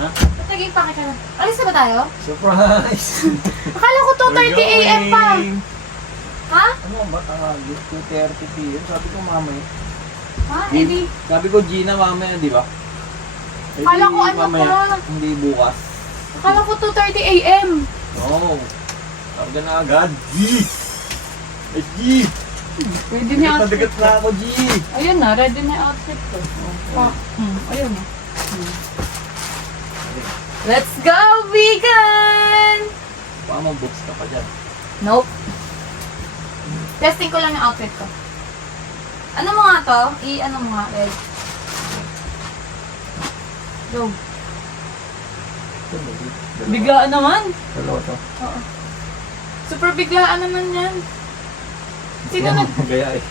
Ha? Ba't naging paki ka na? Alis na ba tayo? Surprise! Akala ko 2:30 AM pa. Ha? Ano ba? 2:30 PM. Sabi ko mamaya. Ha? Edi, Sabi ko Gina mamaya, di ba? Eh, Akala di ko ano mamaya, pa. hindi bukas. akala ko 2:30 AM. No. Sabi ka na agad. G! Eh, G! Pwede na outfit Dagat ko. na ako, G! Ayun na, ready na yung outfit ko. Ayun na. Let's go, vegan! Baka mag-box ka pa dyan. Nope. Testing ko lang yung outfit ko. Ano mo nga to? Ano mo nga, Red? Go. Biglaan naman. Dalawa to. Oo. Super biglaan naman yan. Sino nag... Gaya eh.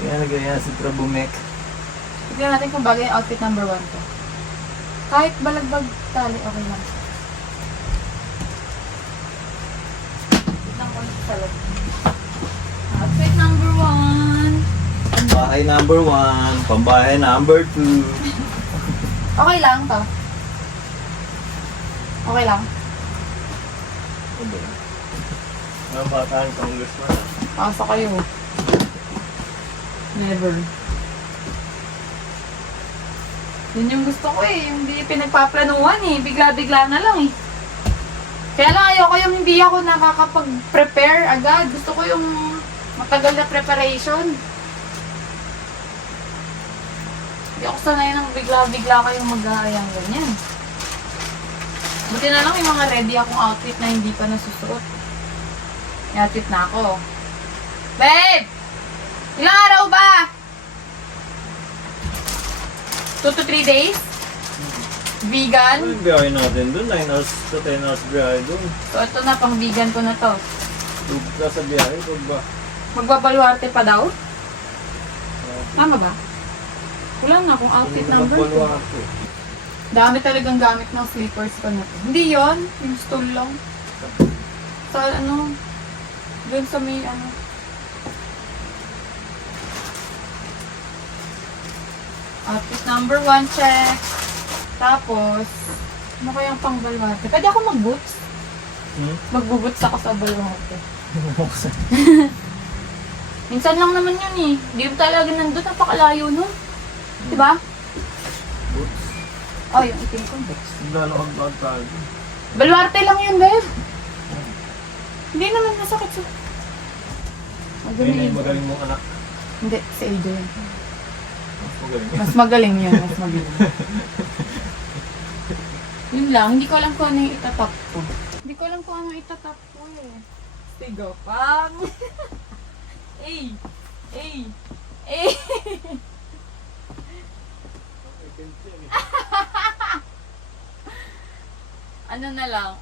Kaya nagaya si Trabumek. Tignan natin kung bagay yung outfit number 1 to. Kahit balagbag tali, okay lang. Tignan ko sa loob. Outfit number 1. Pambahay number 1, pambahay number 2. Okay lang to. Okay lang. Mga bata ang congressman. Pasa kayo. Never. Yun yung gusto ko eh. Yung hindi pinagpaplanuhan eh. Bigla-bigla na lang eh. Kaya lang ayoko yung hindi ako nakakapag-prepare agad. Gusto ko yung matagal na preparation. Hindi ako sanay ng bigla-bigla kayong mag-aayang ganyan. Buti na lang yung mga ready akong outfit na hindi pa nasusuot. May outfit na ako. Babe! Ilang araw ba? 2 to 3 days? Vegan? Ano yung biyahe natin doon? 9 hours to 10 hours biyahe doon. So ito na, pang vegan ko na to. Tug ka sa biyahe, tug ba? Magbabaluarte pa daw? Tama ba? Wala na akong outfit number ko. Dami talagang gamit ng slippers ko na to. Hindi yon, yung stool lang. Sa ano, dun sa may ano. Outfit number 1, check. Tapos, ano kayang pang baluarte? Pwede ako mag-boots? Magbuboots ako sa baluarte. Minsan lang naman yun eh. Hindi yung talaga nandun, napakalayo nun. Diba? Boots. Oh, yung itim ko. Lalo ang bag tayo. Baluarte lang yun, babe. Hindi naman masakit sa... Ayun na yung magaling mong anak. Hindi, si Adrian. Mas magaling. Mas magaling yun, mas magaling. Yun lang, hindi ko alam kung ano yung itatap ko. Hindi ko alam kung ano yung itatap ko eh. Stigo, pang! Ay! Ay! Ay! Ano na lang,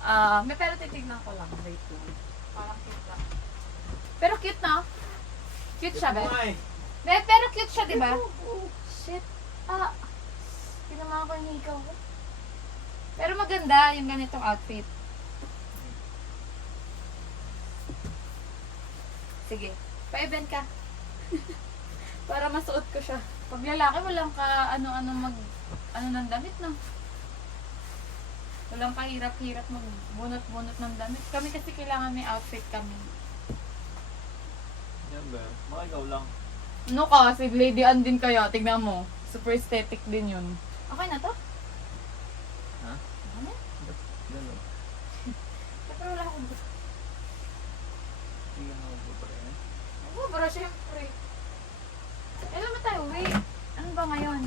may pero titignan ko lang. Wait lang. Parang cute lang. Pero cute na. Cute siya, be. Pero cute siya, diba? Shit. Pinama ko yung hikaw ko. Pero maganda yung ganitong outfit. Sige. Pa-event ka. Para masuot ko siya. Pag lalaki, walang ka ano-ano ano ng damit, no? Walang kahirap-hirap magbunot-bunot ng damit. Kami kasi kailangan may outfit kami. Yan ba? Mga ikaw lang. Ano ka? Si Lady Ann din kaya. Tignan mo. Super aesthetic din yun. Okay na to? Ha? Okay na? Ganun. Siyempre wala akong gusto. Tingnan mo ba pa rin? Oo, bro, siyempre. Kailan ba tayo? Wait. Ano ba ngayon?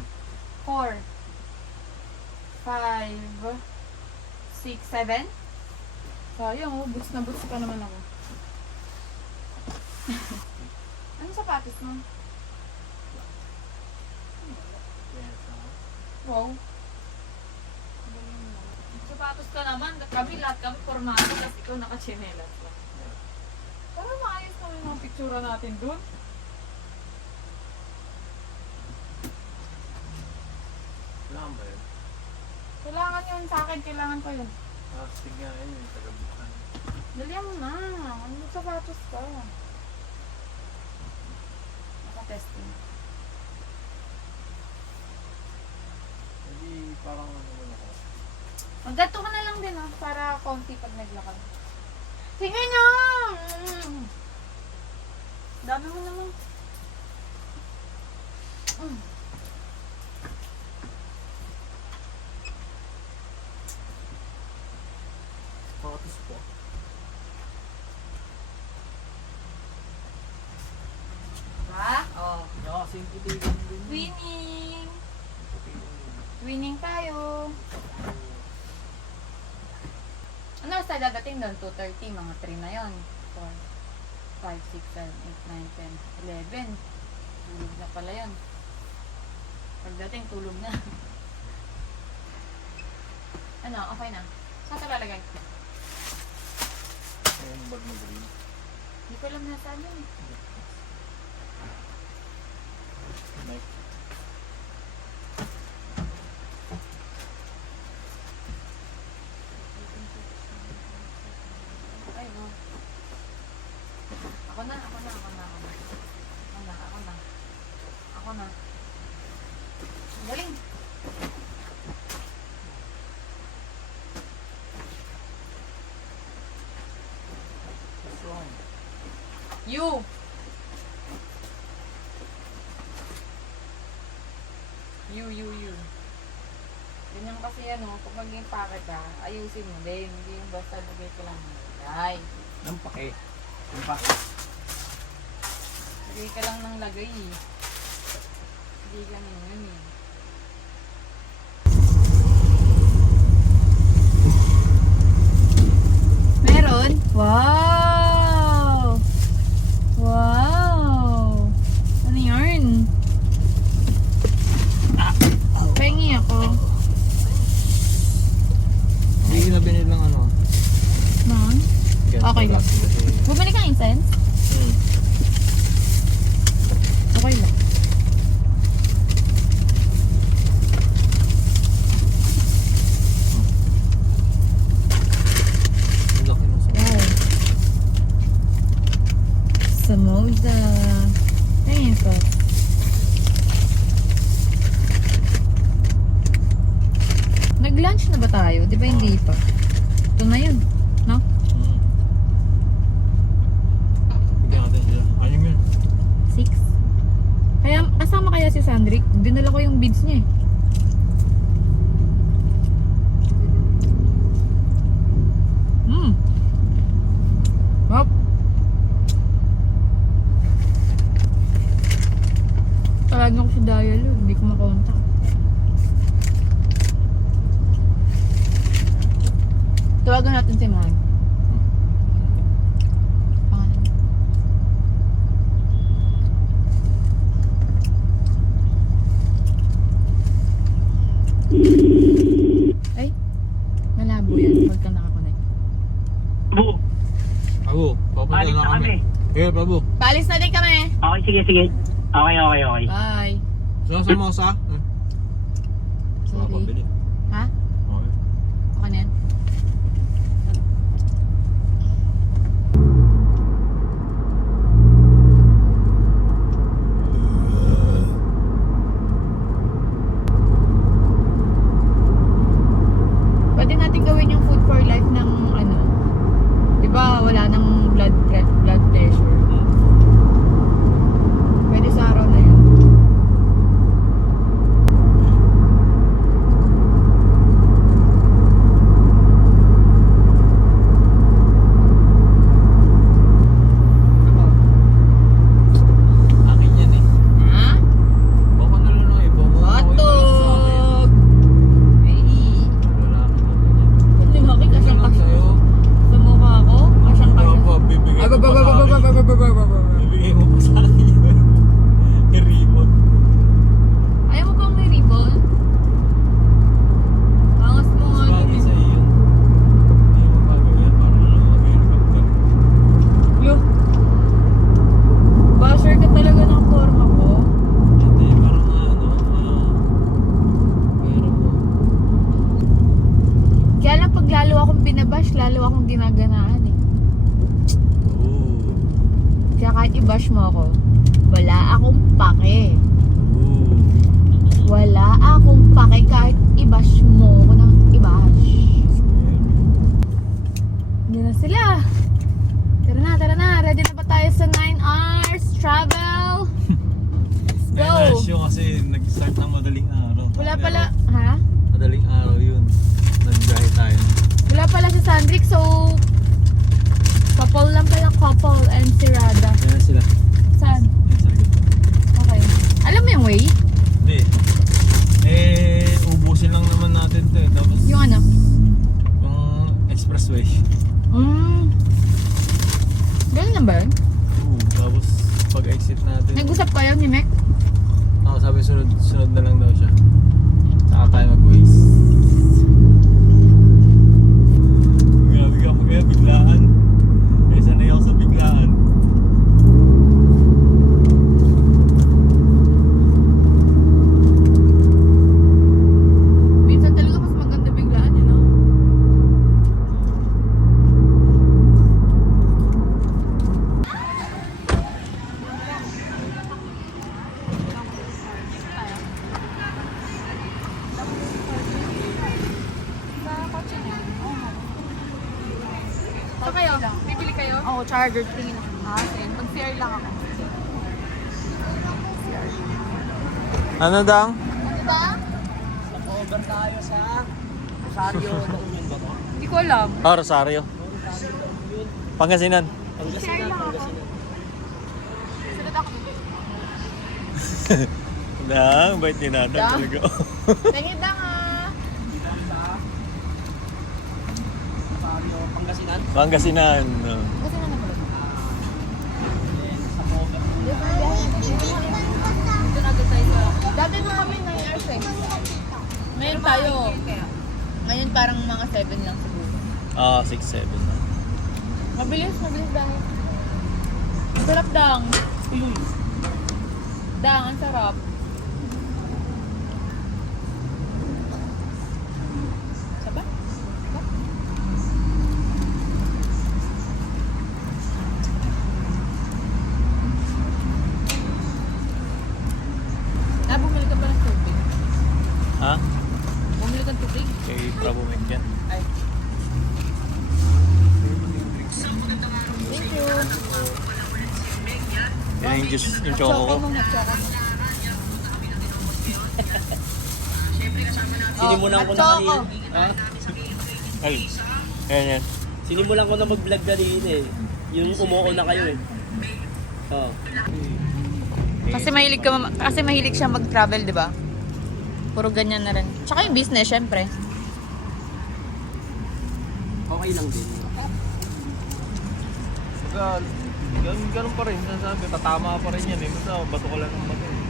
4 5 6, 7? Sayang, oh. Boots na boots pa naman ako. Anong sapatos mo? Wow. Sapatos ka naman. Lahat kami formado. Tapos ikaw naka-chinelas lang. Pero maayos naman yung mga picture natin dun. Kailangan ba yun? Kailangan yun sa akin. Kailangan ko yun. Plastic nga yun yung tagabukan. Dalihan mo na. Ano sapatos ka? Naka-testing. Hindi parang ano mo na ako. Magganto ka na lang din ah, para konti pag naglakad. Sige na! Dami mo naman. Patis po. Diba? Oh. Kasi yung titigan din. Winning! Winning tayo. Ano sa dadating doon? 2:30, mga 3 na yon. 4, 5, 6, 7, 8, 9, 10, 11. Tulog na pala yun. Pagdating, tulog na. Ano, okay na. Saan ito lalagay? Yung bag mo green. Hindi ko alam na saan yun eh. Mike. Ay, no. Ako na. Ang galing. What's wrong? You! You. Ganyan kasi ano, kung maging pake ka, ayusin mo din. Hindi yung basta lagay ka lang. Lagay. Ang pake. Yung pake. Lagay ka lang ng lagay eh. Hindi ganun yun eh. Meron? Wow! Wow! Ano yarn? Pengi ako. Hindi na binili lang ano. Man? Okay lang. Bumili ka incense? Okay lang. Ang laki ng sa. Wow. Samosa. Ayun pa. Nag-lunch na ba tayo? Di ba hindi pa? Ito na yun. No? Bigyan natin sila. Ayun yun. 6. Kaya, kasama kaya si Sandrick? Dinala ko yung beads niya eh. Hop. Tawagan ko si Dial, hindi ko makontak. Tawagan natin si Mahal. Pangalan. Ay, malabo yan pagka nakakonect. Abo, papunta Alis na na kami. kami. Okay, Pabo. Paalis na din kami. Okay, sige. Okay. Bye. So, samosa? Sorry. Pabili. Ha? Okay. Okay na yan? Pwede natin gawin yung food for life ng ano, di ba wala nang blood pressure. Pwede sa araw na yun. Ako. Akin yan eh. Ha? Baka na lang eh. Hotdog! Ay, Wala ka naman yan. pati laki Ano kasyang lang kasya. sa'yo? Sa mukha ko, kasyang kasya. Baba, bibigay mo pa sa akin. Bibigay mo pa sa akin yun. Ni-ribbon. Ayaw mo bang may ribbon? Angas mo nga Bagay din. sa iyo. Hindi mo pabigyan para lang mag-helicopter. Yo. Basher ka talaga ng forma ko. Hindi, parang ano, pero mo. Kaya lang pag lalo akong binabash, lalo akong ginaganaan eh. Ooh. Kaya kahit i-bash mo ako, wala akong pake. Ooh. Wala akong pake kahit i-bash mo ako ng i-bash. Magic soap. Couple lang pala, couple and sirada. Yan sila. Saan? Yan sa likod. Okay. Alam mo yung way? Hindi. Ubusin lang naman natin to eh. Tapos Yung ano? yung expressway. Ganun na ba? Tapos pag-exit natin. Nag-usap kayo ni Mek? Oo, sabi sunod na lang daw siya. Saka tayo mag-waste. Grabe ka kaya biglaan. Kaya sanay ako sa biglaan. Minsan talaga mas maganda biglaan yun, no? So kayo, bibili kayo? Oo, charger, tingin ako. Sige, mag-CR lang ako. Ano dang? Ano ba? Over tayo sa Rosario na Union ba to? Hindi ko alam. Rosario. Pangasinan. CR lang ako. Sunod ako. Dang, bait ni Nadang Dang? talaga. Tingin lang ah. Rosario, Pangasinan. Pangasinan. Kasi na naman. Sa cover. Dito na agad tayo sa... Dati na kami 9 hours eh. Ngayon tayo. Ngayon parang mga 7 lang siguro. 6-7 na. Mabilis dahil. Ang sarap dang. Dang, ang sarap. Saba? Bumili ka pa ng tubig. Ha? Bumili ka ng tubig. Kay Prabo Mek yan. Ay. Thank you. Yan yung juice, yung choco ko. Choco mo. Sinimulan ko na Choco. kanina. Ha? Ay, yan. Sinimulan ko na mag-vlog kanina eh. Yung umuo na kayo eh. Oh. Kasi mahilig siya mag-travel, 'di ba? Puro ganyan na rin. Tsaka yung business, syempre. Okay lang din. Ganun pa rin. Sabi, tatama pa rin yan eh. Basta bato ko lang ng bato eh.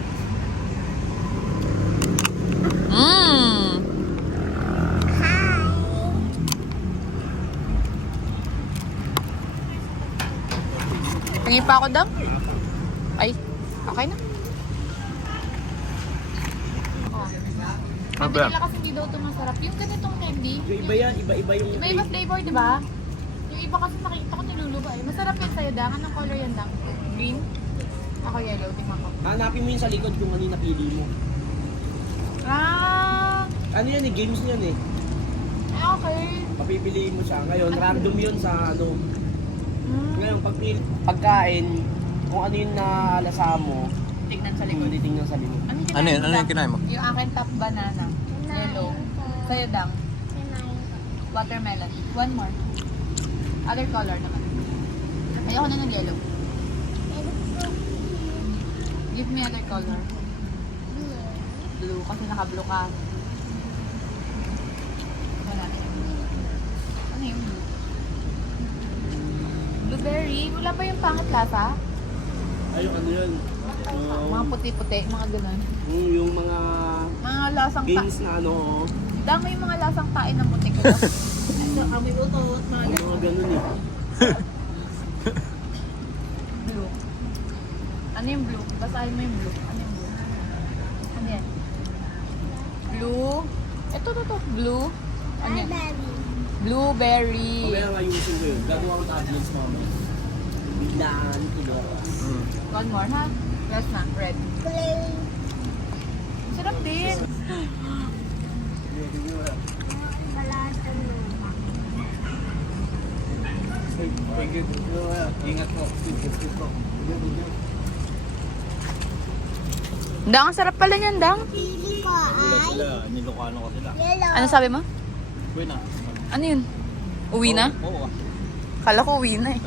Tingin pa ako daw? Ay, okay na. Sabi nila kasi hindi daw ito masarap. Yung ganitong candy, Yung iba yan, iba-iba yung iba-iba flavor, di ba? Yung iba kasi nakikita ko niluluba eh. Masarap yan sa'yo, Dang. Anong color yan, Dang? Green? Ako yellow, tingnan ko. Hanapin mo yun sa likod kung ano yung napili mo. Ah, Ano yan eh, games yan eh. okay. Papipiliin mo siya. Ngayon, random yun sa ano. Mm. Ngayon, pagkain, kung ano yung naalasa mo, Tignan sa likod, likod. titingnan sa likod. Ano yun? Ano yung kinain mo? Yung akin top banana. Yellow. Sa'yo, Dang. Watermelon. One more. Other color naman. Ayoko na ng yellow. Give me other color. Blue. Kasi naka-blue ka. Wala. Ano yung blue? Blueberry. Wala ba yung pangit lasa? Ayun, ano yun? Mga puti-puti. Mga ganun. Yung mga Mga lasang games na ano, Dami yung mga lasang tain ng puti ko. Ito, kami utot. Mga ganun. mga ganun eh. Blue. Ano yung blue? Basahin mo yung blue. Ano yung blue? Ano yan? Blue. Ito. Blue. Ano yan? Blueberry. Kaya nga ayusin ko yun. Gagawa ko tablets mamaya. Biglaan, iloras. One more, ha? Last na. Red. Sarap din. Ingat po. Dang, ang sarap pala niyan, Dang. Sila, Nilocano ko sila. Ano sabi mo? Buena. Ano yun? Uwi na? Oo. Kala ko uwi na eh.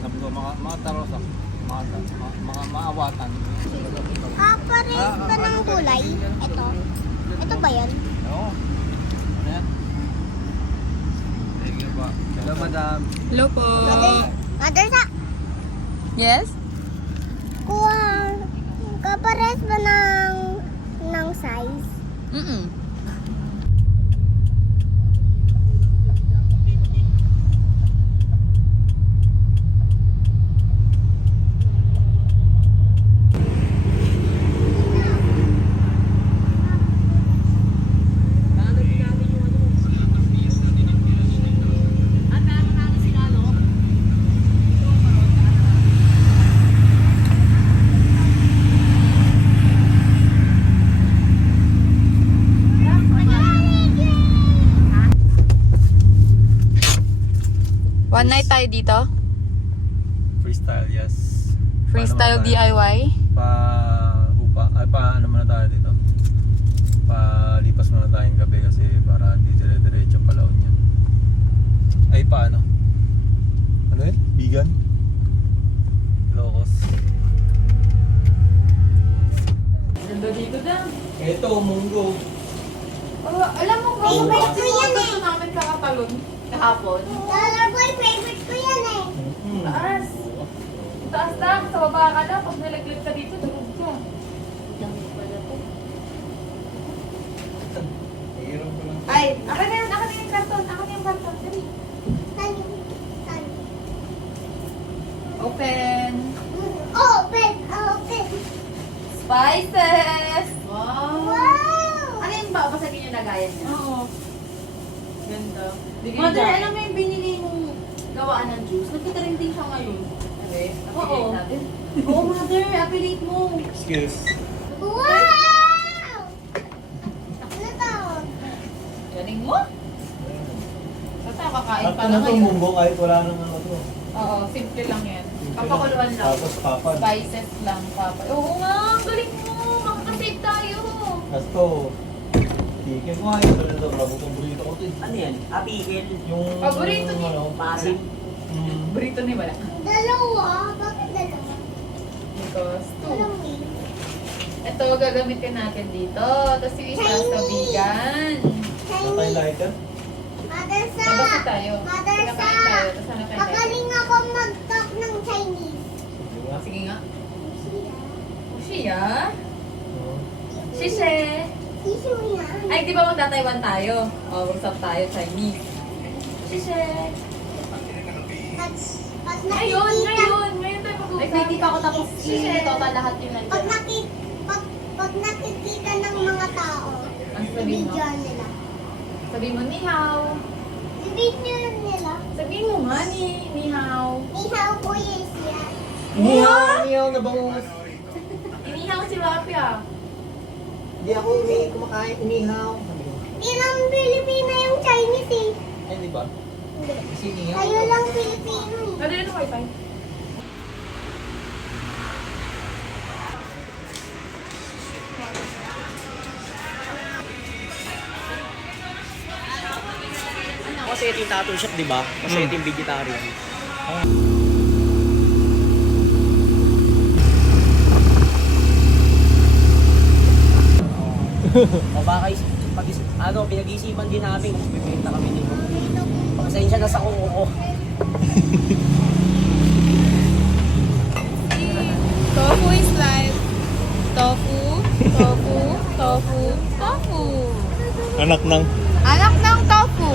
Sabi ko, mga tarosa. Mga maawatan. Pares ba ng kulay? Ito. Ito ba yan? Oo. Ano yan? Thank you po. Hello, madam. Hello po. Mother sa Yes? kuha. Kapares ba ng size? Mm-mm. One night tayo dito? Freestyle, yes. Freestyle Paano ba tayo? DIY? Ano muna tayo dito? Palipas muna tayong gabi kasi para hindi dire-diretso palaon yan. Ay, paano? Ano yun? Bigan? Locos. Ganda dito na. Ito, munggo. Alam mo ba, Favorite ko yan eh. gusto namin kakatalon kahapon. Dollar Boy, favorite ko yan eh. Taas. Taas lang. Sa baba ka lang. Pag nalaglag ka dito, durog ka. Hirap ko lang. Ay, akin na yun. Akin na yung karton. Akin na yung karton. Dali. Saan? Saan? Open. Open! Open! Spices! Wow! Wow! Ano yung babasagin yung lagayan niya? Oo. Ganda. Mother, alam mo yung binili mong Gawaan ng juice. nagka-trending siya ngayon? Sabi, Oo. napiliin natin. Oo, mother, affiliate mo. Excuse. Wow! Ano to? Galing mo? Basta kakain pa Ano lang to, ngayon. munggo kahit wala nang ano to. Oo, simple lang yan. Simple Papakuluan lang. Tapos papan. Spices lang, papa. Oo nga, ang galing mo. Makakasave tayo. Tapos to, chicken mo ayun. Ano to, bravo kong burrito ko to. Ano yan? Apigil. Yung Paborito niya. ano, Masim. Burrito ni Wala. Dalawa? Bakit dalawa? Because two. Anong mean? Ito, gagamitin natin dito. Tapos yung isa sa vegan. Patay Chinese. lighter. Mother sa. Labas tayo. Mother sa. Kinakain tayo. Tapos ano tayo? Magaling ako mag-talk ng Chinese. Di ba? Sige nga. Siya. Ushia. Oo. Shishe. Isu yan. Ay, di ba magta-Taiwan tayo? O, usap tayo Chinese. Shishe. Pag Ngayon tayo mag-usap. Nag-critic ako tapos Shishe. total lahat yun Pag, nandiyan. pag nakikita ng mga tao, Ang sabihin mo? video nila. Sabihin mo, ni hao. Video nila. Sabihin mo nga, ni hao. Ni hao po yes yan. Inihaw na bangus. Inihaw si Wapi ah. Hindi ako kumakain inihaw. Di lang Pilipino yung Chinese eh. Ay, di ba? Hindi. Kasi inihaw. Kayo lang Pilipino eh. Ano yun, wifi? Kasi ito yung tattoo shop, di ba? Kasi ito yung vegetarian. O baka pinag-iisipan din namin kung bibenta kami nito. Pasensya na sa kuko ko. Tofu is life. Tofu, tofu, tofu, tofu. Anak ng Anak ng tofu.